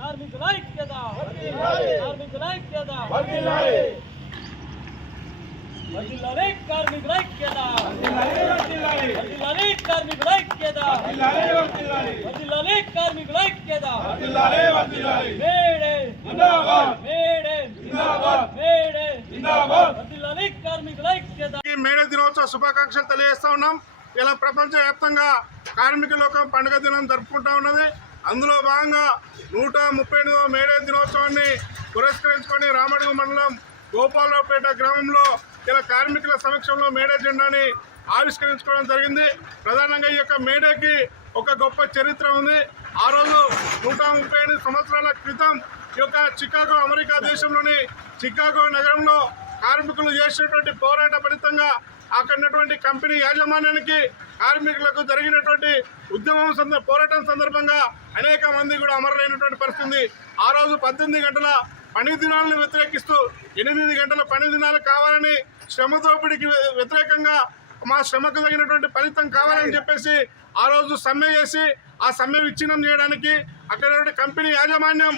కార్మికుల ఐక్యత కార్మికుల ఐక్యత వర్ధిల్లాలి కార్మికుల ఐక్యత వర్ధిల్లాలి కార్మికుల ఐక్యత వర్ధిల్లాలి కార్మికుల ఐక్యత మేడే జిందాబాద్ మేడే జిందాబాద్ మేడే జిందాబాద్ వర్ధిల్లాలి కార్మికుల ఐక్యత. ఈ మేడే దినోత్సవ శుభాకాంక్షలు తెలియజేస్తా ఉన్నాం. ఇలా ప్రపంచవ్యాప్తంగా కార్మిక లోకం పండుగ దినం జరుపుకుంటా ఉన్నది. అందులో భాగంగా 138వ మేడే దినోత్సవాన్ని పురస్కరించుకొని రామడుగు మండలం గోపాలరావుపేట గ్రామంలో ఇలా కార్మికుల సమక్షంలో మేడే జెండాని ఆవిష్కరించుకోవడం జరిగింది. ప్రధానంగా ఈ యొక్క మేడేకి ఒక గొప్ప చరిత్ర ఉంది. ఆ రోజు 135 సంవత్సరాల క్రితం ఈ యొక్క చికాగో, అమెరికా దేశంలోని చికాగో నగరంలో కార్మికులు చేసినటువంటి పోరాట ఫలితంగా అక్కడున్నటువంటి కంపెనీ యాజమాన్యానికి కార్మికులకు జరిగినటువంటి పోరాటం సందర్భంగా అనేక మంది కూడా అమరులైనటువంటి పరిస్థితి. ఆ రోజు 18 గంటల పని దినాలను వ్యతిరేకిస్తూ 8 గంటల పని దినాలు కావాలని, శ్రమ దోపిడీకి వ్యతిరేకంగా మా శ్రమకు తగినటువంటి ఫలితం కావాలని చెప్పేసి ఆ రోజు సమ్మె చేసి ఆ సమ్మె విచ్ఛిన్నం చేయడానికి అక్కడ కంపెనీ యాజమాన్యం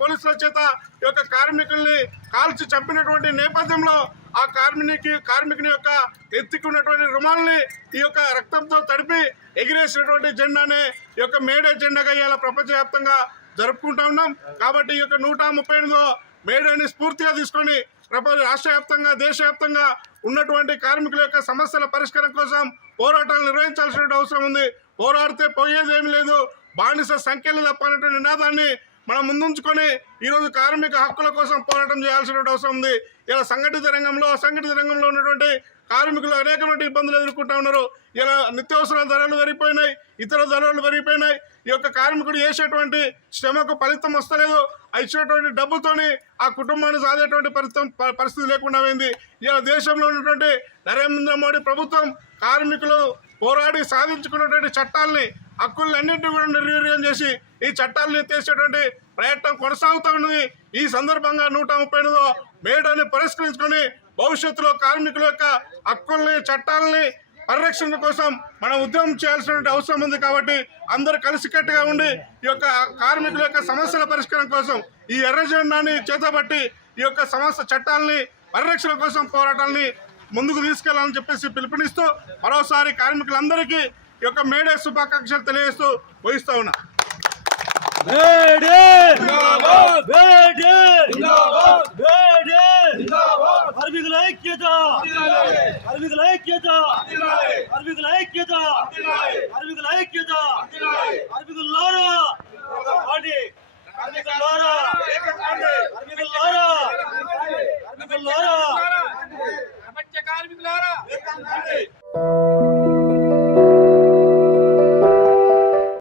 పోలీసుల చేత ఈ యొక్క కార్మికుల్ని కాల్చి చంపినటువంటి నేపథ్యంలో ఆ కార్మికుని యొక్క ఎత్తుకున్నటువంటి రుమాల్ని ఈ యొక్క రక్తంతో తడిపి ఎగిరేసినటువంటి జెండానే ఈ యొక్క మేడే జెండాగా ఇవాళ ప్రపంచవ్యాప్తంగా జరుపుకుంటా ఉన్నాం. కాబట్టి ఈ యొక్క 138వ మేడేని స్ఫూర్తిగా తీసుకొని రాష్ట్ర వ్యాప్తంగా, దేశవ్యాప్తంగా ఉన్నటువంటి కార్మికుల యొక్క సమస్యల పరిష్కారం కోసం పోరాటాలు నిర్వహించాల్సిన అవసరం ఉంది. పోరాడితే పోయేదేమీ లేదు, బానిస సంఖ్యలు తప్ప అనేటువంటి నినాదాన్ని మనం ముందుంచుకొని ఈరోజు కార్మిక హక్కుల కోసం పోరాటం చేయాల్సిన అవసరం ఉంది. ఇలా సంఘటిత రంగంలో, అసంఘటిత రంగంలో ఉన్నటువంటి కార్మికులు అనేకమైన ఇబ్బందులు ఎదుర్కొంటా ఉన్నారు. ఇలా నిత్యావసర ధరలు పెరిగిపోయినాయి, ఇతర ధరలు పెరిగిపోయినాయి. ఈ యొక్క కార్మికుడు చేసేటువంటి శ్రమకు ఫలితం వస్తలేదు. ఇచ్చినటువంటి డబ్బుతోని ఆ కుటుంబాన్ని సాధేటువంటి పరిస్థితి లేకుండా పోయింది. ఇలా దేశంలో ఉన్నటువంటి నరేంద్ర మోడీ ప్రభుత్వం కార్మికులు పోరాడి సాధించుకున్నటువంటి చట్టాలని, హక్కులన్నింటినీ కూడా నిర్వీర్యం చేసి ఈ చట్టాలను ఎత్తేసేటువంటి ప్రయత్నం కొనసాగుతూ ఉన్నది. ఈ సందర్భంగా 138వ మేడేని పురస్కరించుకొని భవిష్యత్తులో కార్మికుల యొక్క హక్కుల్ని, చట్టాలని పరిరక్షణ కోసం మనం ఉద్యమం చేయాల్సిన అవసరం ఉంది. కాబట్టి అందరూ కలిసికట్టుగా ఉండి ఈ యొక్క కార్మికుల యొక్క సమస్యల పరిష్కారం కోసం ఈ ఎర్ర జెండాని చేతబట్టి ఈ యొక్క సమస్య చట్టాలని పరిరక్షణ కోసం పోరాటాన్ని ముందుకు తీసుకెళ్లాలని చెప్పేసి పిలుపునిస్తూ మరోసారి కార్మికులందరికీ ఈ యొక్క మేడే శుభాకాంక్షలు తెలియజేస్తూ వహిస్తా ఉన్నా. కార్మికుల ఐక్యత కార్మికుల ఐక్యత కార్మికుల ఐక్యత కార్మికుల ఐక్యత కార్మికుల